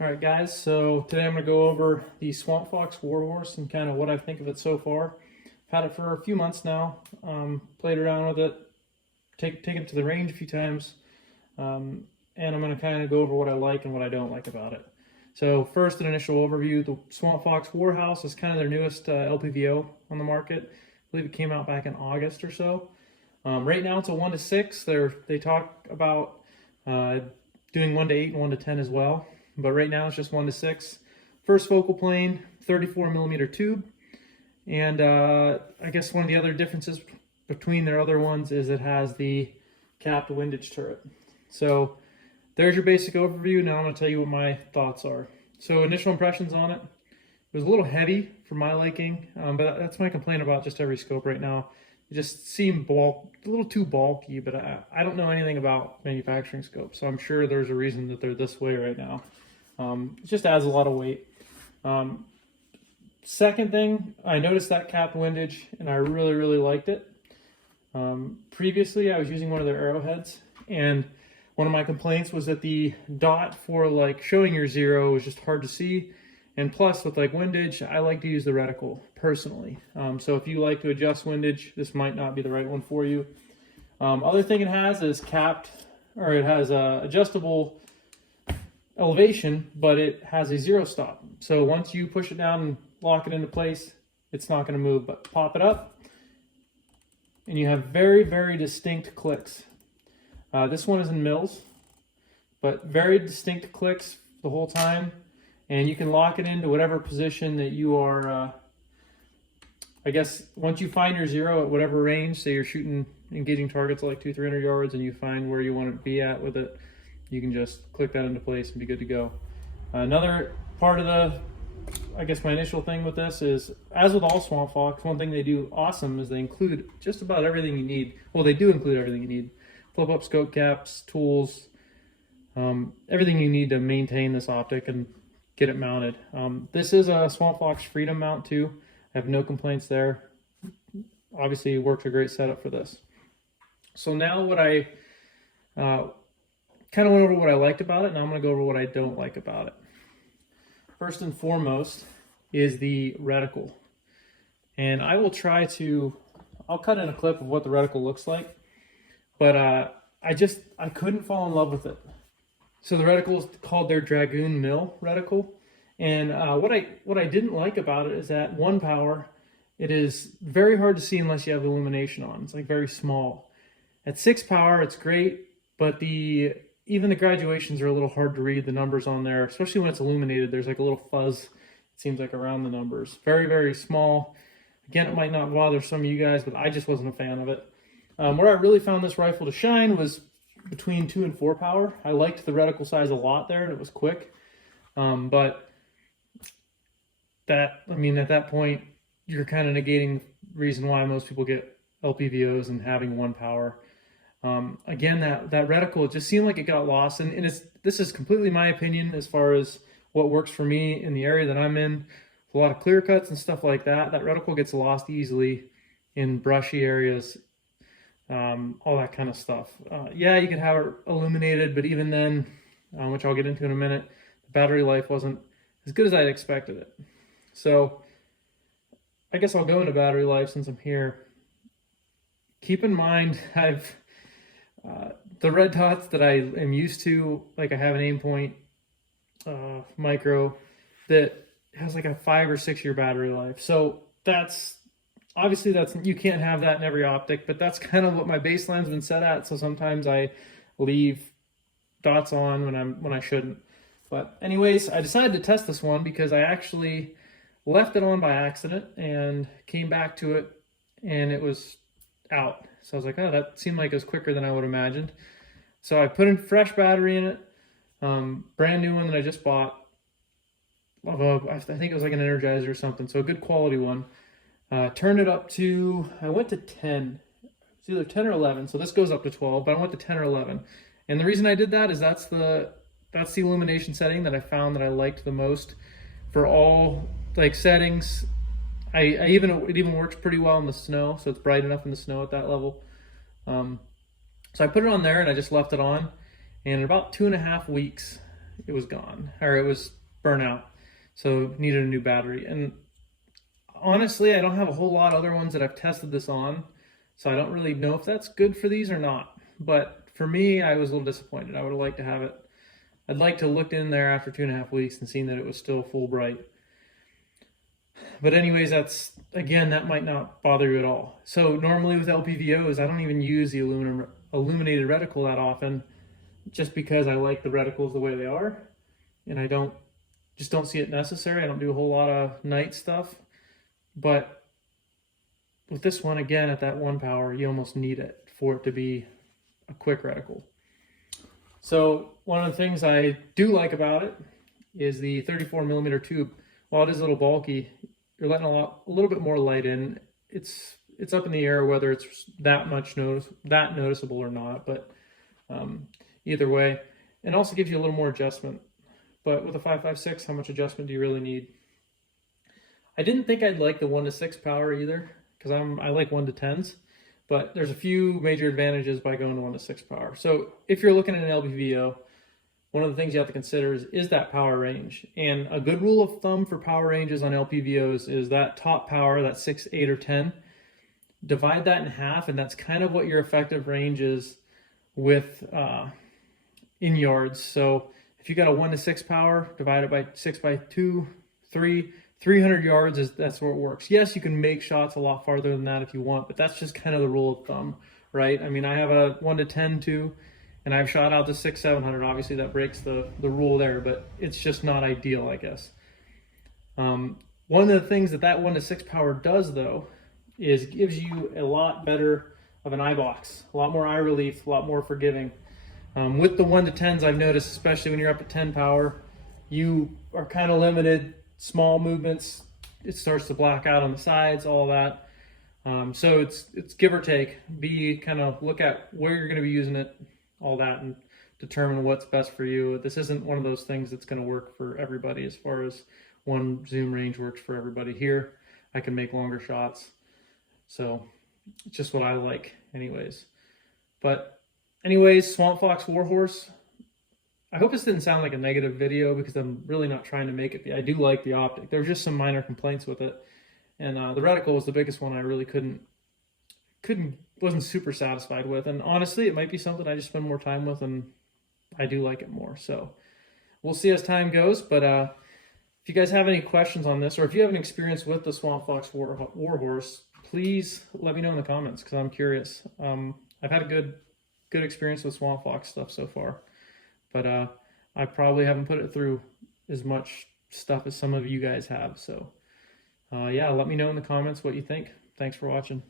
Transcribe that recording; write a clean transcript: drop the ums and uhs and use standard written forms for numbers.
All right, guys, so today I'm going to go over the Swampfox Warhorse and kind of what I think of it so far. I've had it for a few months now, played around with it, taken it to the range a few times, and I'm going to kind of go over what I like and what I don't like about it. So first, an initial overview. The Swampfox Warhouse is kind of their newest LPVO on the market. I believe it came out back in August or so. Right now it's a 1-to-6. They talk about doing 1-to-8 and 1-to-10 as well. But right now it's just 1-to-6. First focal plane, 34mm tube. And I guess one of the other differences between their other ones is it has the capped windage turret. So there's your basic overview. Now I'm going to tell you what my thoughts are. So initial impressions on it. It was a little heavy for my liking, but that's my complaint about just every scope right now. It just seemed a little too bulky, but I don't know anything about manufacturing scopes, so I'm sure there's a reason that they're this way right now. It just adds a lot of weight. Second thing, I noticed that capped windage, and I really liked it. Previously, I was using one of their arrowheads, and one of my complaints was that the dot for like showing your zero was just hard to see. And plus, with like windage, I like to use the reticle personally. So if you like to adjust windage, this might not be the right one for you. Other thing it has is capped, or it has adjustable elevation, but it has a zero stop. So once you push it down and lock it into place, it's not going to move. But pop it up, and you have very distinct clicks. This one is in mils, but very distinct clicks the whole time. And you can lock it into whatever position that you are, I guess, once you find your zero at whatever range, say you're engaging targets like 200-300 yards, and you find where you want to be at with it, you can just click that into place and be good to go. Another part of I guess my initial thing with this is, as with all Swampfox, one thing they do awesome is they include just about everything you need. Well, they do include everything you need. Flip-up scope caps, tools, everything you need to maintain this optic and get it mounted. This is a Swampfox Freedom mount too. I have no complaints there. Obviously, it works a great setup for this. So now what I kind of went over what I liked about it. Now I'm going to go over what I don't like about it. First and foremost is the reticle. And I will I'll cut in a clip of what the reticle looks like. But I couldn't fall in love with it. So the reticle is called their Dragoon Mill reticle. And what I didn't like about it is that 1 power, it is very hard to see unless you have illumination on. It's like very small. At 6 power, it's great, but even the graduations are a little hard to read, the numbers on there, especially when it's illuminated. There's like a little fuzz, it seems like, around the numbers. Very small. Again, it might not bother some of you guys, but I just wasn't a fan of it. Where I really found this rifle to shine was between 2 and 4 power. I liked the reticle size a lot there, and it was quick. But at that point, you're kind of negating the reason why most people get LPVOs and having 1 power. Again, that reticle, it just seemed like it got lost, and this is completely my opinion as far as what works for me in the area that I'm in. A lot of clear cuts and stuff like that. That reticle gets lost easily in brushy areas, all that kind of stuff. Yeah, you can have it illuminated, but even then, which I'll get into in a minute, the battery life wasn't as good as I'd expected it. So I guess I'll go into battery life since I'm here. Keep in mind, the red dots that I am used to, like I have an Aimpoint micro that has like a 5 or 6 year battery life. So obviously you can't have that in every optic, but that's kind of what my baseline's been set at. So sometimes I leave dots on when I shouldn't. But anyways, I decided to test this one because I actually left it on by accident and came back to it, and it was out. So I was like, oh, that seemed like it was quicker than I would have imagined. So I put in fresh battery in it, brand new one that I just bought. I think it was like an Energizer or something, so a good quality one. Turned it up to, I went to 10. It's either 10 or 11, so this goes up to 12, but I went to 10 or 11. And the reason I did that is that's the illumination setting that I found that I liked the most for all like settings. It even works pretty well in the snow, so it's bright enough in the snow at that level. So I put it on there and I just left it on, and in about 2.5 weeks, it was gone, or it was burnt out. So needed a new battery. And honestly, I don't have a whole lot of other ones that I've tested this on, so I don't really know if that's good for these or not. But for me, I was a little disappointed. I would have liked to have it. I'd like to look in there after 2.5 weeks and seen that it was still full bright. But anyways, that's, again, that might not bother you at all. So normally with LPVOs, I don't even use the illuminated reticle that often, just because I like the reticles the way they are, and I just don't see it necessary. I don't do a whole lot of night stuff. But with this one, again, at that 1 power, you almost need it for it to be a quick reticle. So one of the things I do like about it is the 34mm tube. While it is a little bulky, you're letting a little bit more light in. It's up in the air whether it's that noticeable or not, but either way. It also gives you a little more adjustment. But with a 5.56, how much adjustment do you really need? I didn't think I'd like the 1 to 6 power either, because I like 1 to 10s. But there's a few major advantages by going to 1 to 6 power. So if you're looking at an LPVO, one of the things you have to consider is that power range. And a good rule of thumb for power ranges on LPVOs is that top power, that 6, 8, or 10, divide that in half, and that's kind of what your effective range is with in yards. So if you got a 1 to 6 power, divide it by 6 by 2, 300 yards, that's where it works. Yes, you can make shots a lot farther than that if you want, but that's just kind of the rule of thumb, right? I mean, I have a 1 to 10 too, and I've shot out to 600, 700. Obviously, that breaks the rule there, but it's just not ideal, I guess. One of the things that 1 to 6 power does, though, is gives you a lot better of an eye box, a lot more eye relief, a lot more forgiving. With the 1 to 10s, I've noticed, especially when you're up at 10 power, you are kind of limited. Small movements, it starts to black out on the sides, all that. So it's give or take. Kind of look at where you're going to be using it, all that, and determine what's best for you. This isn't one of those things that's going to work for everybody as far as one zoom range works for everybody. Here, I can make longer shots. So it's just what I like anyways. But anyways, Swampfox Warhorse. I hope this didn't sound like a negative video, because I'm really not trying to make it. I do like the optic. There were just some minor complaints with it. And the reticle was the biggest one I really wasn't super satisfied with. And honestly, it might be something I just spend more time with, and I do like it more. So we'll see as time goes. But if you guys have any questions on this, or if you have an experience with the Swampfox Warhorse, please let me know in the comments, because I'm curious. I've had a good experience with Swampfox stuff so far. But I probably haven't put it through as much stuff as some of you guys have. So yeah, let me know in the comments what you think. Thanks for watching.